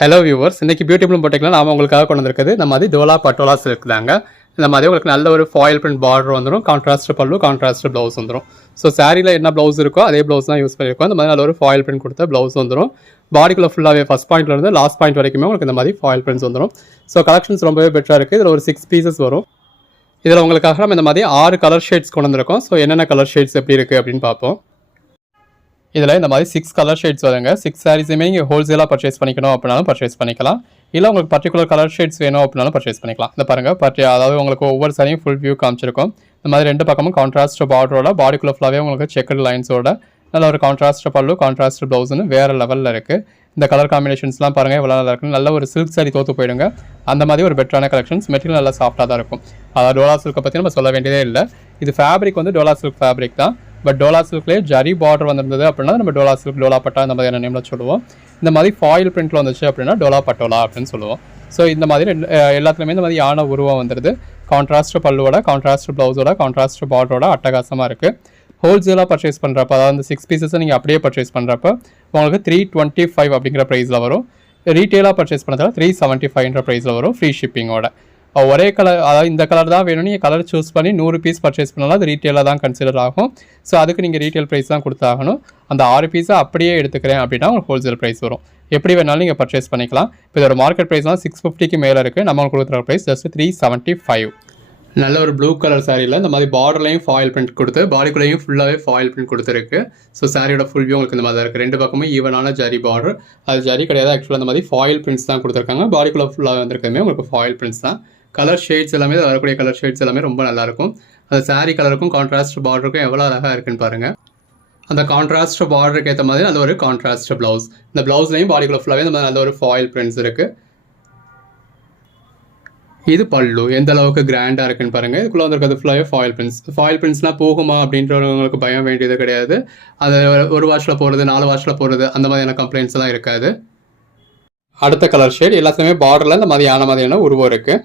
Hello viewers, இன்றைக்கி beautiful போட்டிக்கலாம் நாம் உங்களுக்காக கொண்டு வந்திருக்குது இந்த மாதிரி டோலா பட்டோலா சில்க் தாங்க. இந்த மாதிரி உங்களுக்கு நல்ல ஒரு ஃபாயில் பிரிண்ட் பார்டர் வந்துடும், கான்ட்ராஸ்ட் பல்லு, கான்ட்ராஸ்ட் ப்ளவுஸ் வந்துடும். ஸோ சாரியில் என்ன ப்ளவுஸ் இருக்கோ அதே ப்ளவுஸ் தான் யூஸ் பண்ணியிருக்கோம். இந்த மாதிரி நல்ல ஒரு ஃபாயில் பிரிண்ட் கொடுத்த ப்ளவுஸ் வந்துடும். பாடிக்குள்ளே ஃபுல்லாகவே ஃபஸ்ட் பாயிண்ட்லேருந்து லாஸ்ட் பாயிண்ட் வரைக்குமே உங்களுக்கு இந்த மாதிரி ஃபாயில் பிரிண்ட்ஸ் வந்துடும். ஸோ கலெக்ஷன்ஸ் ரொம்பவே பெட்டராக இருக்குது. இதில் ஒரு 6 பீசஸ் வரும். இதில் உங்களுக்காக நம்ம இந்த மாதிரி 6 கலர் ஷேட்ஸ் கொண்டு வந்திருக்கோம். ஸோ என்னென்ன கலர் ஷேட்ஸ் எப்படி இருக்குது அப்படின்னு பார்ப்போம். இதில் இந்த மாதிரி 6 கலர் ஷேட்ஸ் வருங்க. 6 சாரீஸுமே நீங்கள் ஹோல்சேலாக பர்ச்சேஸ் பண்ணிக்கணும் அப்படின்னாலும் பர்ச்சேஸ் பண்ணிக்கலாம். இல்லை உங்களுக்கு பர்டிகுலர் கலர் ஷேட்ஸ் வேணும் அப்படின்னாலும் பர்ச்சேஸ் பண்ணிக்கலாம். இந்த பாருங்கள், அதாவது உங்களுக்கு ஒவ்வொரு சாரியும் ஃபுல் வியூ காமிச்சிருக்கும். இந்த மாதிரி 2 பக்கமும் கான்ட்ராஸ்ட் பார்டரோட, பாடிக்குள்ள ஃபுல்லாகவே உங்களுக்கு செக்கட் லைன்ஸோட நல்ல ஒரு கான்ட்ராஸ்ட் பல்லு, கான்ட்ராஸ்ட் ப்ளவுஸ்னு வேறு லெவலில் இருக்குது. இந்த கலர் காம்பினேஷன்ஸ்லாம் பாருங்கள் எவ்வளோ நல்லா இருக்குது. நல்ல ஒரு சில்க் சாரி தோற்று போயிடுங்க. அந்த மாதிரி ஒரு பெட்டரான கலெக்ஷன்ஸ். மெட்டீரியல் நல்லா சாஃப்டாக தான் இருக்கும். அதாவது டோலா சில்க்கை பற்றி நம்ம சொல்ல வேண்டியதே இல்லை. இது ஃபேப்ரிக் வந்து டோலா சில்க் ஃபேப்ரிக் தான். பட் டோலா சில்க்லேயே ஜரி பார்டர் வந்திருந்தது அப்படின்னா நம்ம டோலா சில்க், டோலா பட்டா இந்த மாதிரியான நேமில் சொல்லுவோம். இந்த மாதிரி ஃபாயில் பிரிண்ட்டில் வந்துச்சு அப்படின்னா டோலா பட்டோலா அப்படின்னு சொல்லுவோம். ஸோ இந்த மாதிரி எல்லாத்துலேயுமே இந்த மாதிரி யானை உருவம் வந்துடுது. கான்ட்ராஸ்ட் பல்லுவோட, கான்ட்ராஸ்ட் ப்ளவுஸோட, கான்ட்ராஸ்ட் பார்டரோட அட்டகாசமாக இருக்குது. ஹோல்சேலாக பர்ச்சேஸ் பண்ணுறப்ப, அதாவது இந்த 6 பீசஸை நீங்கள் அப்படியே பர்ச்சேஸ் பண்ணுறப்ப உங்களுக்கு 325 அப்படிங்கிற ப்ரைஸில் வரும். ரீட்டெயிலாக பர்ச்சேஸ் பண்ணுறதால 375 ப்ரைஸில் வரும், ஃப்ரீ ஷிப்பிங்கோட. ஒரே கலர், அதாவது இந்த கலர் தான் வேணும்னு நீங்கள் கலர் சூஸ் பண்ணி 100 பீஸ் பர்ச்சேஸ் பண்ணாலும் அது ரீட்டெயிலாக தான் கன்சிடர் ஆகும். ஸோ அதுக்கு நீங்கள் ரீட்டெயில் ப்ரைஸ் தான் கொடுத்தாகணும். அந்த 6 பீஸை அப்படியே எடுத்துக்கிறேன் அப்படின்னா உங்களுக்கு ஹோல்சேல் ப்ரைஸ் வரும். எப்படி வேணாலும் நீங்கள் பர்ச்சேஸ் பண்ணிக்கலாம். இப்போ இதோட மார்க்கெட் ப்ரைஸ்லாம் 650க்கு மேலே இருக்குது. நம்ம கொடுக்குற ப்ரைஸ் ஜஸ்ட் 375. நல்ல ஒரு ப்ளூ கலர் சாரியில் இந்த மாதிரி பார்டர்லையும் ஃபாயில் பிரிண்ட் கொடுத்து, பாடிக்குள்ளேயும் ஃபுல்லாகவே ஃபாயில் பிரிண்ட் கொடுத்துருக்கு. ஸோ சாரியோட ஃபுல் வியூ உங்களுக்கு இந்த மாதிரி தான் இருக்குது. 2 பக்கமும் ஈவனான ஜரி பார்டர். அது ஜரி கிடையாது, ஆக்சுவலாக இந்த மாதிரி ஃபாயில் பிரிண்ட்ஸ் தான் கொடுத்துருக்காங்க. பாடிக்குள்ளே ஃபுல்லாக வந்துருக்குமே உங்களுக்கு ஃபாயில் பிரிண்ட்ஸ் தான். கலர் ஷேட்ஸ் எல்லாமே, வரக்கூடிய கலர் ஷேட்ஸ் எல்லாமே ரொம்ப நல்லாயிருக்கும். அந்த சாரீ கலருக்கும் கான்ட்ராஸ்ட் பார்டருக்கும் எவ்வளோ அழகாக இருக்குன்னு பாருங்கள். அந்த கான்ட்ராஸ்ட் பார்டருக்கு ஏற்ற மாதிரி நல்ல ஒரு கான்ட்ராஸ்ட் ப்ளவுஸ். இந்த ப்ளவுஸ்லையும் பாடிக்குள்ள ஃபுல்லாகவே இந்த மாதிரி நல்ல ஒரு ஃபாயில் பிரிண்ட்ஸ் இருக்குது. இது பல்லு எந்த அளவுக்கு கிராண்டாக இருக்குன்னு பாருங்கள். இதுக்குள்ளே வந்துருக்கிறது ஃபுல்லாகவே ஃபாயில் பிரிண்ட்ஸ். ஃபாயில் பிரிண்ட்ஸ்லாம் போகுமா அப்படின்றவங்களுக்கு பயம் வேண்டியது கிடையாது. அது 1 வாஷில் போகிறது, 4 வாஷில் போகிறது, அந்த மாதிரியான கம்ப்ளைண்ட்ஸ் எல்லாம் இருக்காது. அடுத்த கலர் ஷேட் எல்லாத்துலேயுமே பார்டரில் இந்த மாதிரியான உருவம் இருக்குது.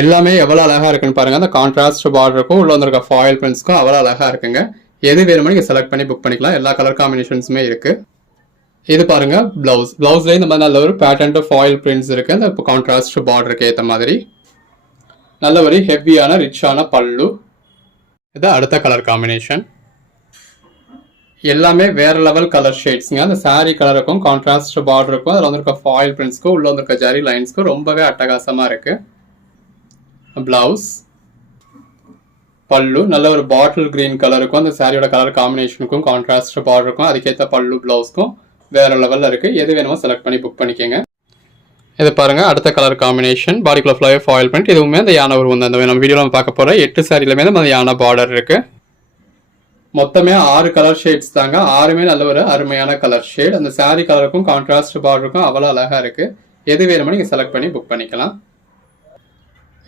எல்லாமே எவ்வளோ அழகாக இருக்குன்னு பாருங்கள். அந்த கான்ட்ராஸ்ட் பார்டருக்கும் உள்ள வந்துருக்க ஃபாயில் பிரிண்ட்ஸ்க்கும் அவ்வளோ அழகாக இருக்குங்க. எது வேணுமோ நீங்கள் செலக்ட் பண்ணி புக் பண்ணிக்கலாம். எல்லா கலர் காம்பினேஷன்ஸுமே இருக்குது. இது பாருங்கள் ப்ளவுஸ். ப்ளவுஸ்லேயே இந்த மாதிரி நல்ல ஒரு பேட்டர்ன் ஃபாயில் பிரிண்ட்ஸ் இருக்குது. அந்த கான்ட்ராஸ்ட் பார்டருக்கு ஏற்ற மாதிரி நல்ல ஒரு ஹெவியான ரிச்சான பல்லு. இது அடுத்த கலர் காம்பினேஷன். எல்லாமே வேறு லெவல் கலர் ஷேட்ஸுங்க. அந்த சாரீ கலருக்கும் கான்ட்ராஸ்ட் பார்டருக்கும் அதில் வந்துருக்க ஃபாயில் பிரிண்ட்ஸ்க்கும் உள்ள வந்துருக்க ஜரி லைன்ஸ்க்கும் ரொம்பவே அட்டகாசமாக இருக்குது. ப்ளவுஸ், பல்லு நல்ல ஒரு பாட்டில் கிரீன் கலருக்கும் அந்த சாரியோட கலர் காம்பினேஷனுக்கும் கான்ட்ராஸ்ட் பார்டருக்கும் அதுக்கேற்ற பல்லு ப்ளவுஸ்க்கும் வேற லெவலில் இருக்குது. எது வேணுமோ செலக்ட் பண்ணி புக் பண்ணிக்கோங்க. இது பாருங்கள் அடுத்த கலர் காம்பினேஷன். பாடிக்குள்ள ஃபுல்லாகவே ஃபாயில் பிரிண்ட். இதுவுமே அந்த யானை உருவம் தான். இந்த நம்ம வீடியோவில் நம்ம பார்க்க போகிற 8 சாரிலுமே அந்த யானை பார்டர் இருக்குது. மொத்தமே 6 கலர் ஷேட்ஸ் தாங்க. 6மே நல்ல ஒரு அருமையான கலர் ஷேட். அந்த சாரி கலருக்கும் கான்ட்ராஸ்ட் பார்டருக்கும் அவ்வளோ அழகாக இருக்குது. எது வேணுமோ நீங்கள் செலக்ட் பண்ணி புக் பண்ணிக்கலாம்.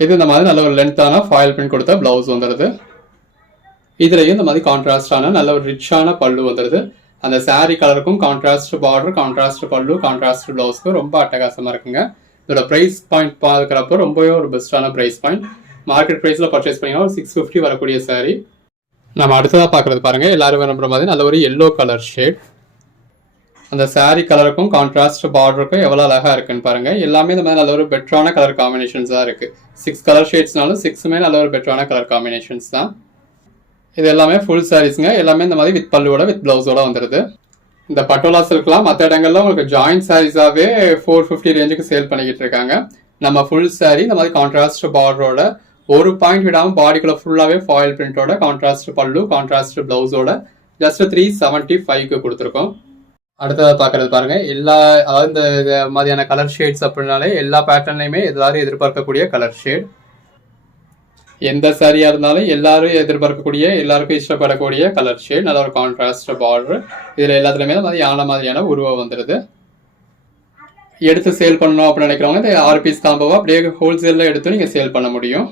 இது இந்த மாதிரி நல்ல ஒரு லென்த்தான ஃபாயில் பிரிண்ட் கொடுத்த ப்ளவுஸ் வந்துடுது. இதுலேயும் இந்த மாதிரி கான்ட்ராஸ்டான நல்ல ஒரு ரிச்சான பல்லு வந்துடுது. அந்த சாரீ கலருக்கும் கான்ட்ராஸ்ட் பார்டர், கான்ட்ராஸ்ட் பல்லு, கான்ட்ராஸ்ட் ப்ளவுஸ்க்கு ரொம்ப அட்டகாசமாக இருக்குங்க. இதோட ப்ரைஸ் பாயிண்ட் பார்க்குறப்போ ரொம்பவே ஒரு பெஸ்ட்டான ப்ரைஸ் பாயிண்ட். மார்க்கெட் ப்ரைஸில் பர்ச்சேஸ் பண்ணிங்கன்னா ஒரு 650 வரக்கூடிய சாரீ. நம்ம அடுத்ததாக பார்க்குறது பாருங்கள், எல்லாரும் விரும்புகிற மாதிரி நல்ல ஒரு எல்லோ கலர் ஷேட். அந்த சாரீ கலருக்கும் கான்ட்ராஸ்ட் பார்டருக்கும் எவ்வளோ அழகாக இருக்குன்னு பாருங்கள். எல்லாமே இந்த மாதிரி நல்ல ஒரு பெட்டரான கலர் காம்பினேஷன்ஸ் தான் இருக்குது. 6 கலர் ஷேட்ஸ்னாலும் 6மே நல்ல ஒரு பெட்டரான கலர் காம்பினேஷன்ஸ் தான். இது எல்லாமே ஃபுல் சாரீஸுங்க. எல்லாமே இந்த மாதிரி வித் பல்லுவோட வித் ப்ளவுஸோட வந்துடுது. இந்த பட்டோலா சில்க்லாம் மற்ற இடங்கள்ல உங்களுக்கு ஜாயிண்ட் சாரீஸாகவே 450 ரேஞ்சுக்கு சேல் பண்ணிக்கிட்டு இருக்காங்க. நம்ம ஃபுல் சாரீ இந்த மாதிரி கான்ட்ராஸ்ட் பார்டரோட ஒரு பாயிண்ட் விடாமல் பாடிக்குள்ள ஃபுல்லாகவே ஃபாயில் பிரிண்டோட, கான்ட்ராஸ்ட் பல்லு, கான்ட்ராஸ்ட் ப்ளவுஸோட ஜஸ்ட் 375க்கு கொடுத்துருக்கோம். அடுத்ததாக பார்க்குறது பாருங்கள், அதாவது இந்த மாதிரியான கலர் ஷேட்ஸ் அப்படின்னாலே எல்லா பேட்டர்ன்லையுமே எல்லாரும் எதிர்பார்க்கக்கூடிய கலர் ஷேட். எந்த சாரியாக இருந்தாலும் எல்லாரும் எதிர்பார்க்கக்கூடிய, எல்லாருக்கும் இஷ்டப்படக்கூடிய கலர் ஷேட். நல்ல ஒரு கான்ட்ராஸ்ட் பார்டர். இதில் எல்லாத்துலேயுமே இந்த மாதிரியான உருவம் வந்துடுது. எடுத்து சேல் பண்ணணும் அப்படின்னு நினைக்கிறவங்க இந்த 6 பீஸ் காம்போவாக அப்படியே ஹோல்சேலில் எடுத்து நீங்கள் சேல் பண்ண முடியும்.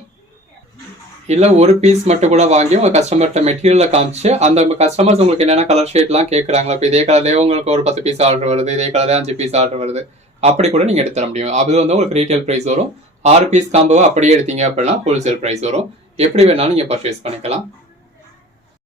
இல்லை ஒரு பீஸ் மட்டும் கூட வாங்கி உங்கள் கஸ்டமர்கிட்ட மெட்டீரியலில் காமிச்சு அந்த கஸ்டமர்ஸ் உங்களுக்கு என்னென்ன கலர் ஷேட்லாம் கேட்குறாங்களோ, இப்போ இதே கலர்லேயே உங்களுக்கு ஒரு 10 பீஸ் ஆர்டர் வருது, இதே கலர்லேயே 5 பீஸ் ஆர்டர் வருது, அப்படி கூட நீங்கள் எடுத்துட முடியும். அது வந்து உங்களுக்கு ரீட்டைல் ப்ரைஸ் வரும். 6 பீஸ் காம்போவை அப்படியே எடுத்தீங்க அப்படின்னா ஹோல்சேல் ப்ரைஸ் வரும். எப்படி வேணாலும் நீங்கள் பர்ச்சேஸ் பண்ணிக்கலாம்.